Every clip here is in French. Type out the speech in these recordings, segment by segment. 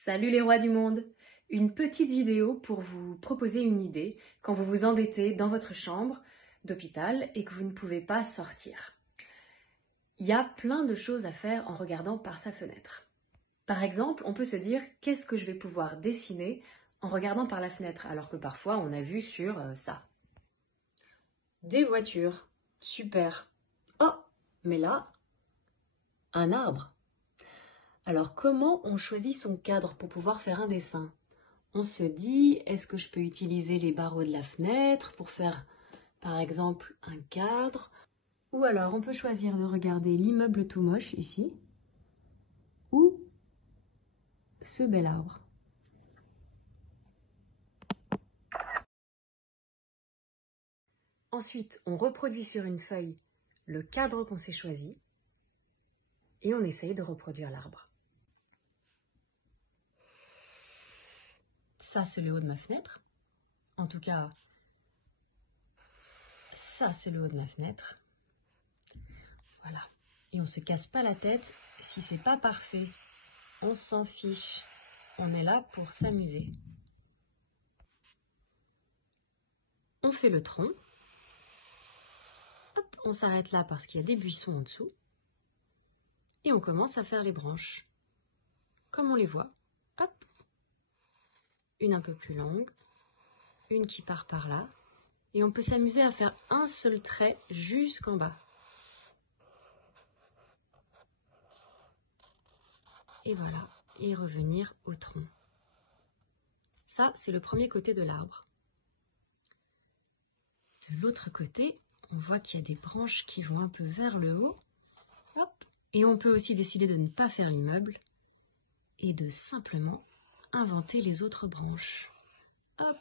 Salut les rois du monde! Une petite vidéo pour vous proposer une idée quand vous vous embêtez dans votre chambre d'hôpital et que vous ne pouvez pas sortir. Il y a plein de choses à faire en regardant par sa fenêtre. Par exemple, on peut se dire qu'est-ce que je vais pouvoir dessiner en regardant par la fenêtre alors que parfois on a vu sur ça. Des voitures, super. Oh, mais là, un arbre. Alors comment on choisit son cadre pour pouvoir faire un dessin? On se dit, est-ce que je peux utiliser les barreaux de la fenêtre pour faire, par exemple, un cadre? Ou alors, on peut choisir de regarder l'immeuble tout moche, ici, ou ce bel arbre. Ensuite, on reproduit sur une feuille le cadre qu'on s'est choisi et on essaye de reproduire l'arbre. Ça, c'est le haut de ma fenêtre. En tout cas, ça, c'est le haut de ma fenêtre. Voilà. Et on ne se casse pas la tête si c'est pas parfait. On s'en fiche. On est là pour s'amuser. On fait le tronc. Hop, on s'arrête là parce qu'il y a des buissons en dessous. Et on commence à faire les branches. Comme on les voit. Hop. Une un peu plus longue. Une qui part par là. Et on peut s'amuser à faire un seul trait jusqu'en bas. Et voilà. Et revenir au tronc. Ça, c'est le premier côté de l'arbre. De l'autre côté, on voit qu'il y a des branches qui vont un peu vers le haut. Hop. Et on peut aussi décider de ne pas faire l'immeuble et de simplement inventer les autres branches. Hop.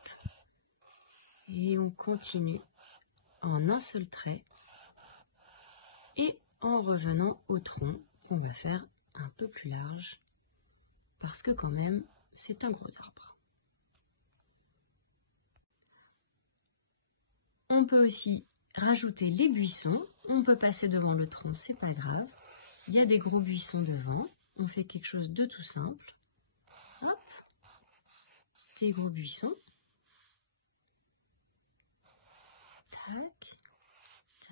Et on continue en un seul trait et en revenant au tronc qu'on va faire un peu plus large parce que quand même, c'est un gros arbre. On peut aussi rajouter les buissons. On peut passer devant le tronc, c'est pas grave. Il y a des gros buissons devant. On fait quelque chose de tout simple. Hop. Des gros buissons. Tac.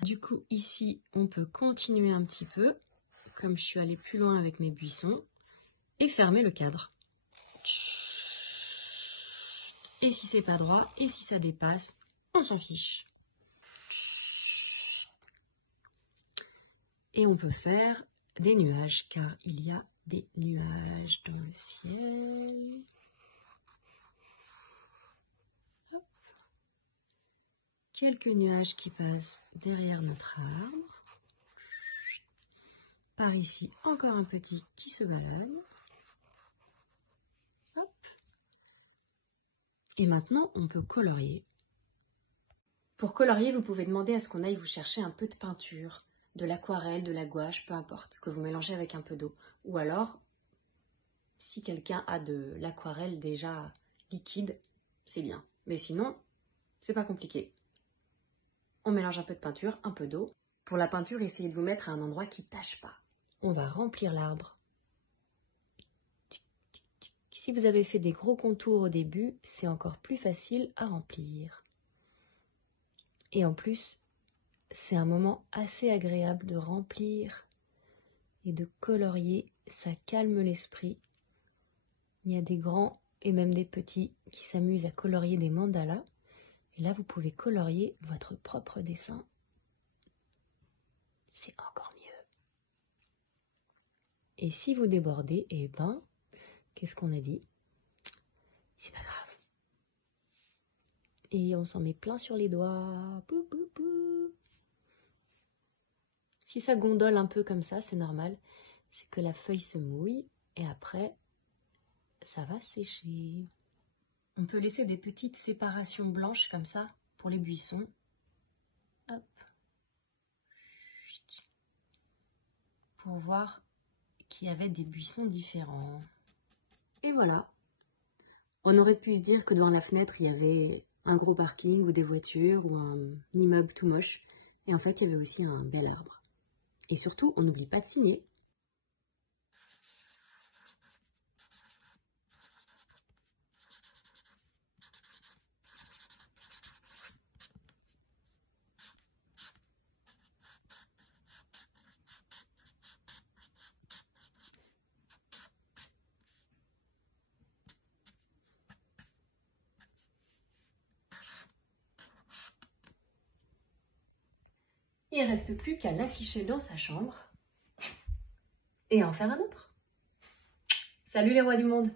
Du coup, ici, on peut continuer un petit peu, comme je suis allée plus loin avec mes buissons, et fermer le cadre. Et si c'est pas droit, et si ça dépasse, on s'en fiche. Et on peut faire des nuages, car il y a des nuages dans le ciel. Hop. Quelques nuages qui passent derrière notre arbre. Par ici, encore un petit qui se balade. Hop. Et maintenant, on peut colorier. Pour colorier, vous pouvez demander à ce qu'on aille vous chercher un peu de peinture, de l'aquarelle, de la gouache, peu importe, que vous mélangez avec un peu d'eau. Ou alors, si quelqu'un a de l'aquarelle déjà liquide, c'est bien. Mais sinon, c'est pas compliqué. On mélange un peu de peinture, un peu d'eau. Pour la peinture, essayez de vous mettre à un endroit qui ne tâche pas. On va remplir l'arbre. Si vous avez fait des gros contours au début, c'est encore plus facile à remplir. Et en plus, c'est un moment assez agréable de remplir et de colorier. Ça calme l'esprit. Il y a des grands et même des petits qui s'amusent à colorier des mandalas. Et là, vous pouvez colorier votre propre dessin. C'est encore mieux. Et si vous débordez, eh ben, qu'est-ce qu'on a dit? C'est pas grave. Et on s'en met plein sur les doigts. Pou, pou, pou. Si ça gondole un peu comme ça, c'est normal. C'est que la feuille se mouille et après, ça va sécher. On peut laisser des petites séparations blanches comme ça pour les buissons. Hop. Pour voir qu'il y avait des buissons différents. Et voilà. On aurait pu se dire que devant la fenêtre, il y avait un gros parking ou des voitures ou un immeuble tout moche. Et en fait, il y avait aussi un bel arbre. Et surtout, on n'oublie pas de signer. il ne reste plus qu'à l'afficher dans sa chambre et en faire un autre. Salut les rois du monde!